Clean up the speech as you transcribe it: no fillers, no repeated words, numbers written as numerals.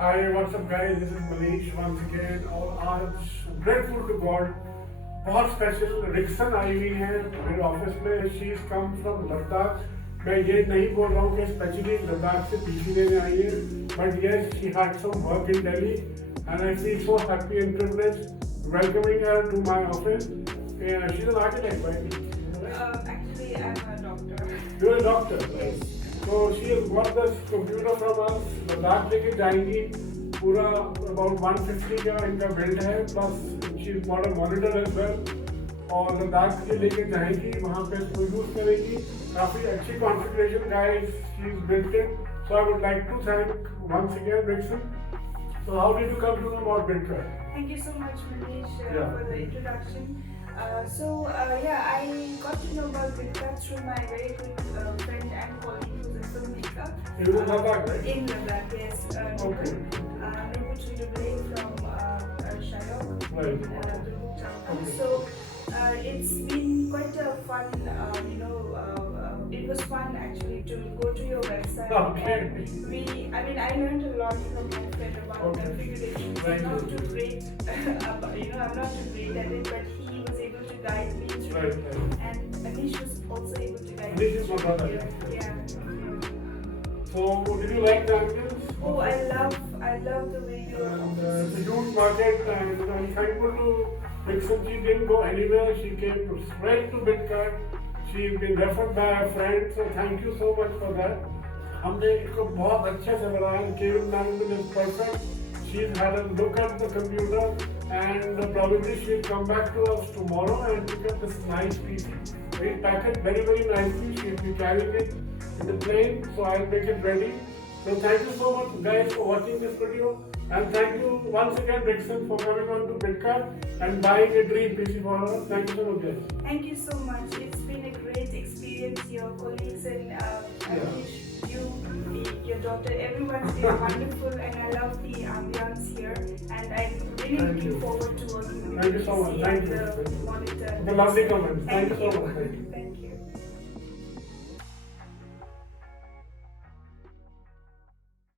Hi, what's up guys? This is Manish once again और आज grateful to God बहुत special Rixon आई हुई है मेरे ऑफिस में. She is come from Ladakh. मैं ये नहीं बोल रहा हूँ कि स्पेशली लद्दाख से पीसी लेने आई है, but yes she had some work in Delhi and I feel so happy and privileged welcoming her to my office. She is an architect, right? Actually, I'm a doctor. You are a doctor, right? तो she has got this computer from us. Ladakh लेके जाएंगी. पूरा about 150 का इनका build है, plus she is got a monitor as well. और लद्दाख के लेके जाएंगी, वहाँ पे इसको यूज करेगी. काफ़ी अच्छी configuration guys she is built it. So I would like to thank once again Rigzin. So how did you come to know about Bitkart? Thank you so much, Manish, Yeah. for the introduction. I got to know about Bitkart through my very good friend and colleague who's a filmmaker. You were in Ladakh, right? In Ladakh, yes. Okay. Nupur Chundubale from Shayok, Right. Okay. So it's been quite a fun, it was fun actually to go to your website. Okay. And I learned a lot from my friend about configuration. Right. Not too great, I'm not too great at it, but he was able to guide me through. Right. And Anish was also able to guide Anish me. is my brother. Yeah. So did you like the ambience? Oh, I love the way you. And it's a huge market, and I'm thankful to Rigzin. She didn't go anywhere. She came straight to Bitkart. She's been referred by a friend, so thank you so much for that. हमने इसको बहुत अच्छे से बनाया. Cable management is perfect. She's had a look at the computer, and probably she'll come back to us tomorrow and pick up this nice PC. We'll pack it very, very nicely. She'll be carrying it in the plane, so I'll make it ready. So thank you so much guys for watching this video, and thank you once again Rigzin for coming on to Bitkart and buying a dream PC for us. Thank you so much guys. Thank you so much. It's been a great experience. Your colleagues and Anish, your daughter, everyone's been wonderful, and I love the ambience here. And I'm really looking forward to working with you. Thank you so much. Thank you. The monitor. The lovely comments. Thank you so much. Thank you.